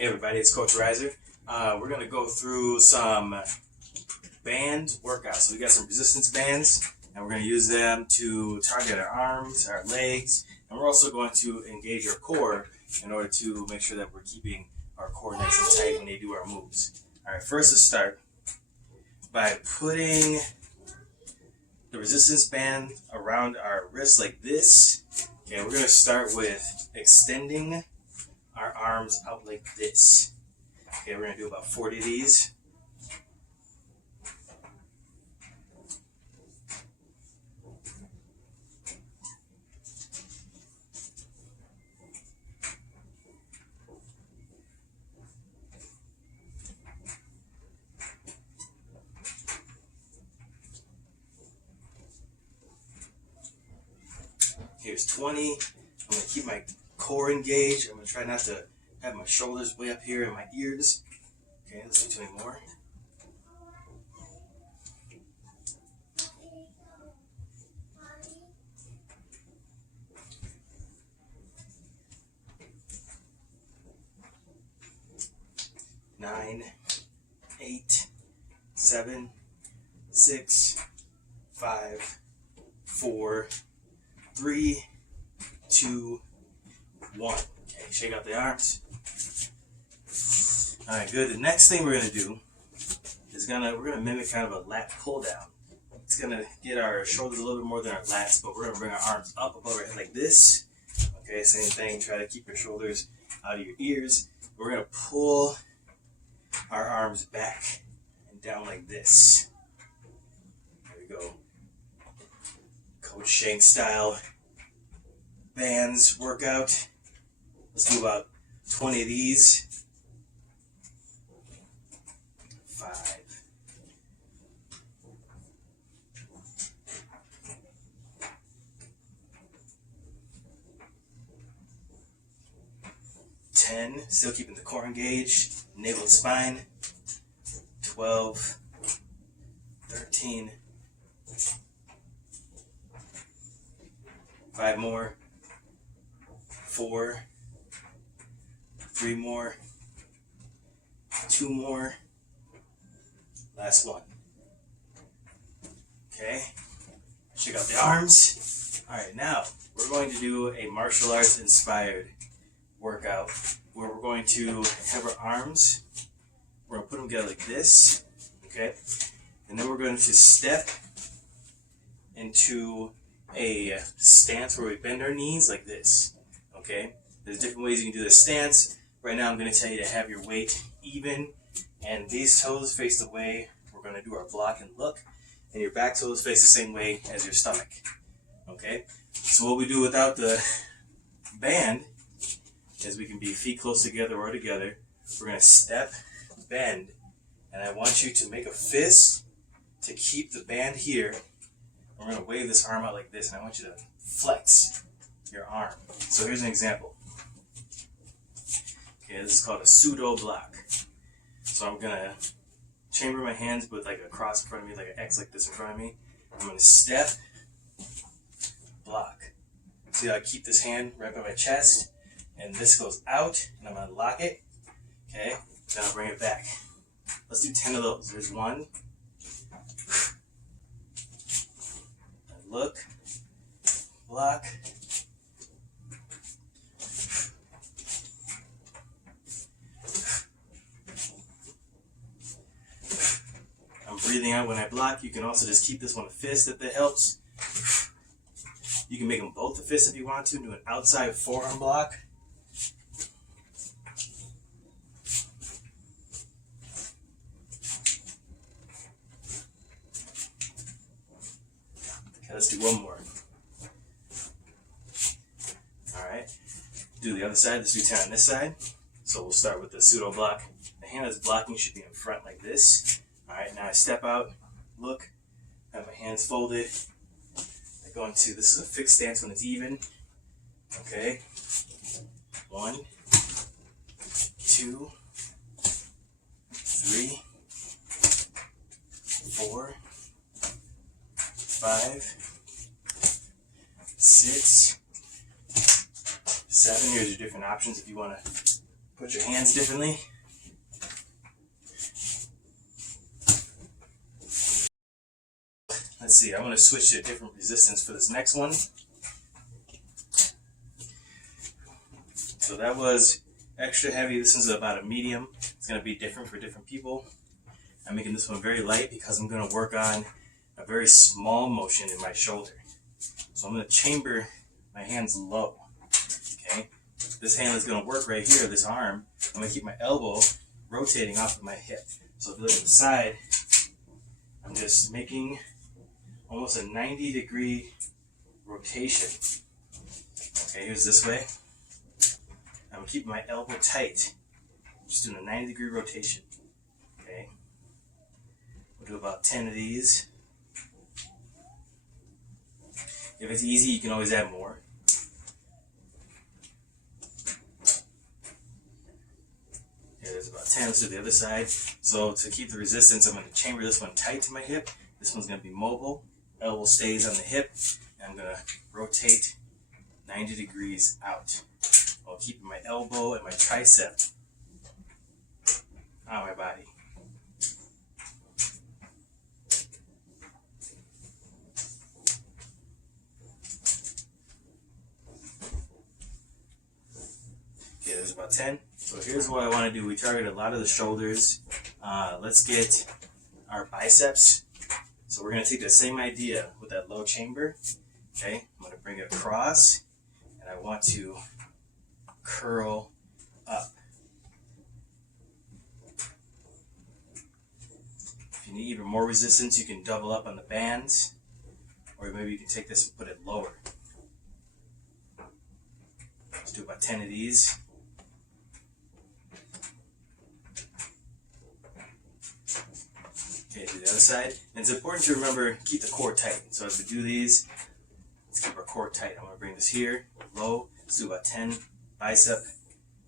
Hey everybody, it's Coach Reiser. We're going to go through some band workouts. So we got some resistance bands, and we're going to use them to target our arms, our legs, and we're also going to engage our core in order to make sure that we're keeping our core nice and tight when they do our moves. Alright, first let's start by putting the resistance band around our wrist like this. Okay, we're going to start with extending our arms out like this. Okay, we're going to do about 40 of these. Here's 20. I'm going to keep my core engaged. I'm going to try not to have my shoulders way up here and my ears. Okay, let's do 20 more. Nine, 8, 7, 6, 5, 4, 3, 2, 1. Okay, shake out the arms. Alright, good. The next thing we're gonna do is we're gonna mimic kind of a lat pull down. It's gonna get our shoulders a little bit more than our lats, but we're gonna bring our arms up above our head like this. Okay, same thing. Try to keep your shoulders out of your ears. We're gonna pull our arms back and down like this. There we go. Coach Shank style bands workout. Let's do about 20 of these. 5. 10. Still keeping the core engaged. Navel and spine. 12. 13. 5 more. 4. 3 more. 2 more. Last one. Okay. Check out the arms. Alright, now we're going to do a martial arts inspired workout where we're going to have our arms, we're going to put them together like this. Okay. And then we're going to step into a stance where we bend our knees like this. Okay. There's different ways you can do this stance. Right now I'm going to tell you to have your weight even and these toes face the way we're going to do our block and look, and your back toes face the same way as your stomach. Okay? So what we do without the band is we can be feet close together or together. We're going to step, bend, and I want you to make a fist to keep the band here. We're going to wave this arm out like this, and I want you to flex your arm. So here's an example. Okay, this is called a pseudo block. So I'm going to chamber my hands with like a cross in front of me, like an X like this in front of me. I'm going to step, block. See how I keep this hand right by my chest, and this goes out, and I'm going to lock it. Okay, then I'll bring it back. Let's do 10 of those. There's 1. Look, block. Breathing out when I block. You can also just keep this one a fist if that helps. You can make them both a fist if you want to. Do an outside forearm block. Okay, let's do one more. Alright. Do the other side. Let's do 10 on this side. So we'll start with the pseudo block. The hand that's blocking should be in front like this. Alright, now I step out, look, have my hands folded. I go into, this is a fixed stance when it's even. Okay. 1, 2, 3, 4, 5, 6, 7. Here's your different options if you want to Put your hands differently. Let's see, I'm going to switch to a different resistance for this next one. So that was extra heavy. This one's about a medium. It's going to be different for different people. I'm making this one very light because I'm going to work on a very small motion in my shoulder. So I'm going to chamber my hands low. Okay, this hand is going to work right here, this arm. I'm going to keep my elbow rotating off of my hip. So if you look at the side, I'm just making almost a 90-degree rotation. Okay, here's this way. I'm keeping my elbow tight. Just doing a 90-degree rotation. Okay. We'll do about 10 of these. If it's easy, you can always add more. Yeah, there's about 10. Let's do the other side. So to keep the resistance, I'm going to chamber this one tight to my hip. This one's going to be mobile. Elbow stays on the hip. And I'm going to rotate 90 degrees out, while keeping my elbow and my tricep on my body. Okay, there's about 10. So here's what I want to do. We target a lot of the shoulders. Let's get our biceps. So we're going to take the same idea with that low chamber. Okay, I'm going to bring it across, and I want to curl up. If you need even more resistance, you can double up on the bands, or maybe you can take this and put it lower. Let's do about 10 of these. Okay, do the other side. And it's important to remember, keep the core tight. So as we do these, let's keep our core tight. I'm going to bring this here, low. Let's do about 10 bicep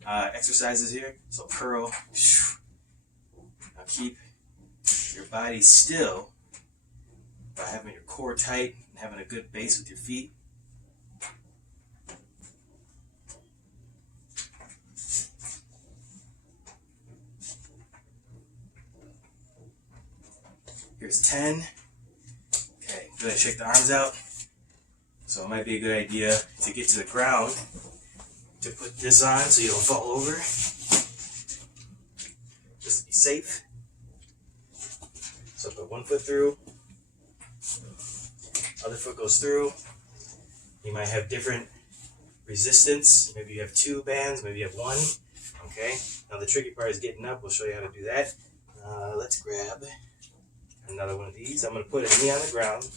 exercises here. So curl. Now keep your body still by having your core tight and having a good base with your feet. Here's 10. Okay, go ahead, shake the arms out. So it might be a good idea to get to the ground to put this on so you don't fall over. Just to be safe. So put one foot through, other foot goes through. You might have different resistance. Maybe you have 2 bands, maybe you have 1. Okay, now the tricky part is getting up. We'll show you how to do that. Let's grab another one of these. I'm going to put a knee on the ground.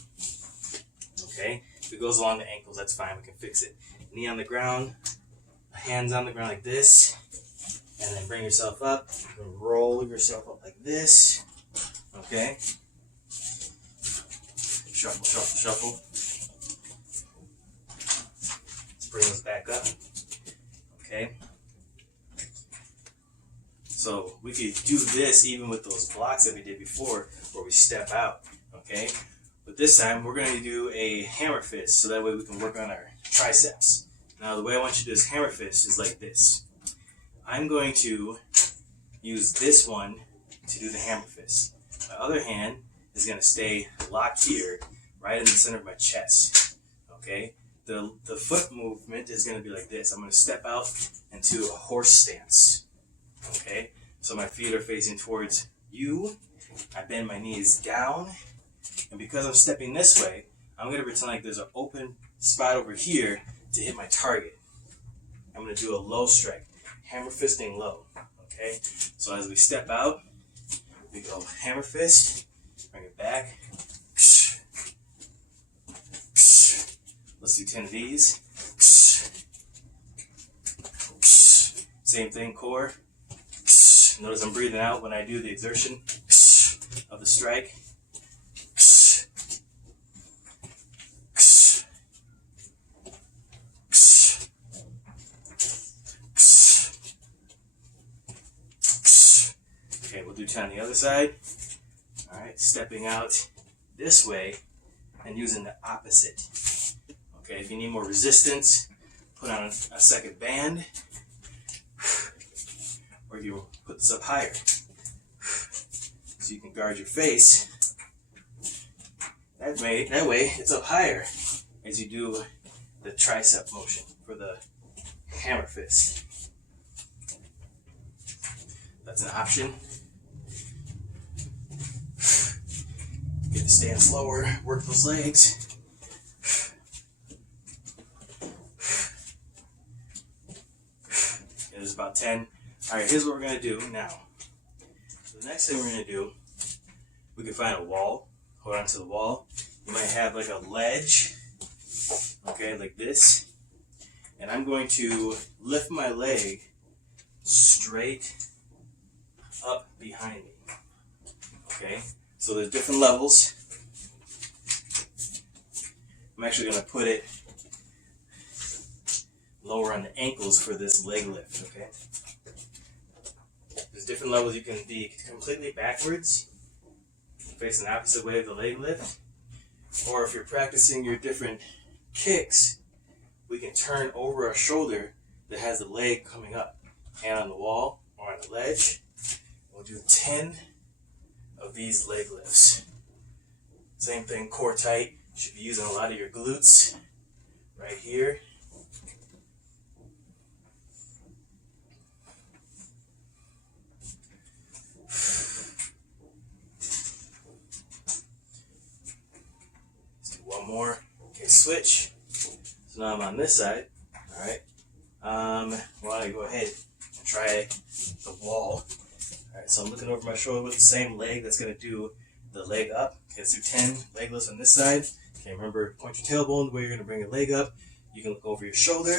Okay, if it goes along the ankles, that's fine. We can fix it. Knee on the ground, hands on the ground like this, and then bring yourself up. And roll yourself up like this. Okay. Shuffle, shuffle, shuffle. Let's bring those back up. Okay. So we could do this even with those blocks that we did before, where we step out. Okay. But this time we're going to do a hammer fist, so that way we can work on our triceps. Now the way I want you to do this hammer fist is like this. I'm going to use this one to do the hammer fist. My other hand is going to stay locked here, right in the center of my chest. Okay? The foot movement is going to be like this. I'm going to step out into a horse stance. Okay? So my feet are facing towards you. I bend my knees down. And because I'm stepping this way, I'm going to pretend like there's an open spot over here to hit my target. I'm going to do a low strike. Hammer fisting low. Okay? So as we step out, we go hammer fist, bring it back. Let's do 10 of these. Same thing, core. Notice I'm breathing out when I do the exertion of the strike. Okay, we'll do 10 on the other side. Alright, stepping out this way and using the opposite. Okay, if you need more resistance, put on a second band. or you put this up higher. So you can guard your face. That way it's up higher as you do the tricep motion for the hammer fist. That's an option. Get the stance lower, work those legs. It is about 10. All right, here's what we're gonna do now. So the next thing we're gonna do, we can find a wall, hold on to the wall. You might have like a ledge, okay, like this. And I'm going to lift my leg straight up behind me, okay? So there's different levels. I'm actually gonna put it lower on the ankles for this leg lift, okay? There's different levels. You can be completely backwards, facing the opposite way of the leg lift. Or if you're practicing your different kicks, we can turn over a shoulder that has the leg coming up. Hand on the wall or on the ledge. We'll do 10 of these leg lifts. Same thing, core tight. You should be using a lot of your glutes right here. Let's do one more. Okay, switch. So now I'm on this side. All right. Why don't I go ahead and try the wall? All right. So I'm looking over my shoulder with the same leg. That's gonna do the leg up. Okay, let's do 10 leg lifts on this side. Okay, remember, point your tailbone the way you're gonna bring your leg up. You can look over your shoulder.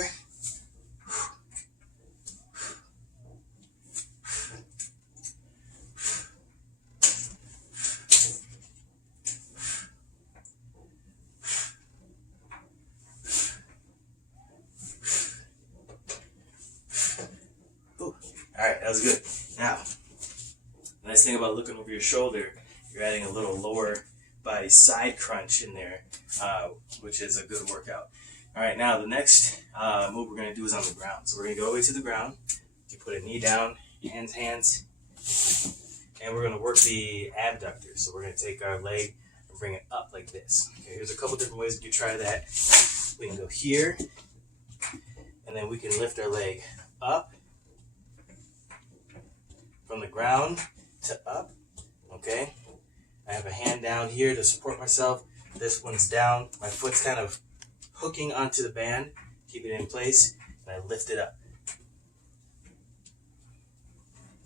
Alright, that was good. Now, the nice thing about looking over your shoulder, you're adding a little lower body side crunch in there, which is a good workout. Alright, now the next move we're going to do is on the ground. So we're going to go away to the ground. You put a knee down, hands, and we're going to work the abductor. So we're going to take our leg and bring it up like this. Okay, here's a couple different ways we can try that. We can go here, and then we can lift our leg up from the ground to up, okay? I have a hand down here to support myself. This one's down. My foot's kind of hooking onto the band, keep it in place, and I lift it up.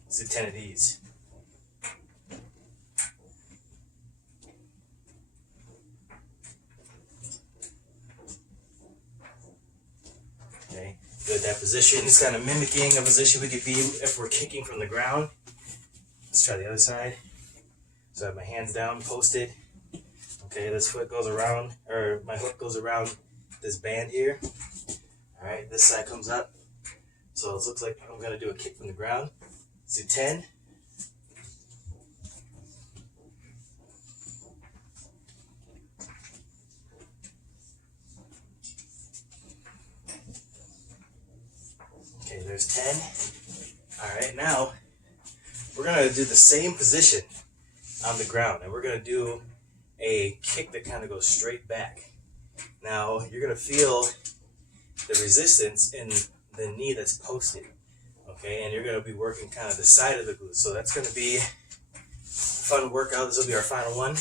Let's do 10 of these. Okay, good. That position is kind of mimicking a position we could be if we're kicking from the ground. Let's try the other side. So I have my hands down, posted. Okay, this foot goes around, or my hook goes around this band here. All right, this side comes up. So it looks like I'm gonna do a kick from the ground. Let's do 10. Okay, there's 10. All right, now we're gonna do the same position on the ground, and we're gonna do a kick that kind of goes straight back. Now you're gonna feel the resistance in the knee that's posted, okay? And you're gonna be working kind of the side of the glute. So that's gonna be a fun workout. This will be our final one.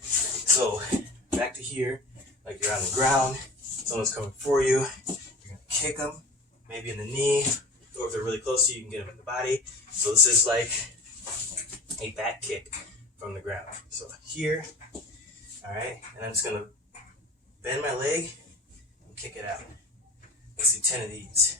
So back to here, like you're on the ground, someone's coming for you, you're gonna kick them, maybe in the knee, or if they're really close to you, you can get them in the body. So this is like a back kick from the ground. So here, all right, and I'm just gonna bend my leg and kick it out. Let's do 10 of these.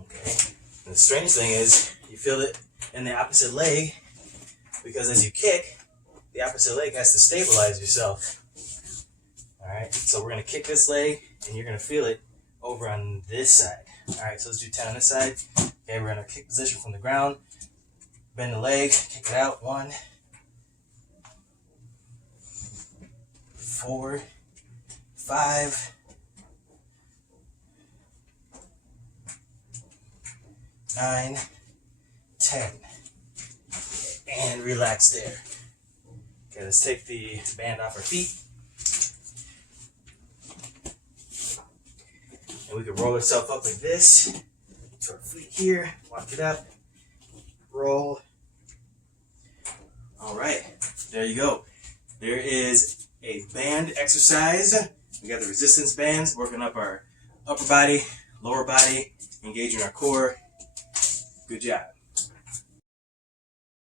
Okay, and the strange thing is you feel it in the opposite leg, because as you kick, the opposite leg has to stabilize yourself. Alright, so we're going to kick this leg, and you're going to feel it over on this side. Alright, so let's do 10 on this side. Okay, we're in our kick position from the ground. Bend the leg, kick it out. 1, 4, 5, 9, 10. And relax there. Okay, let's take the band off our feet. And we can roll ourselves up like this. To our feet here. Walk it up. Roll. All right. There you go. There is a band exercise. We got the resistance bands working up our upper body, lower body, engaging our core. Good job.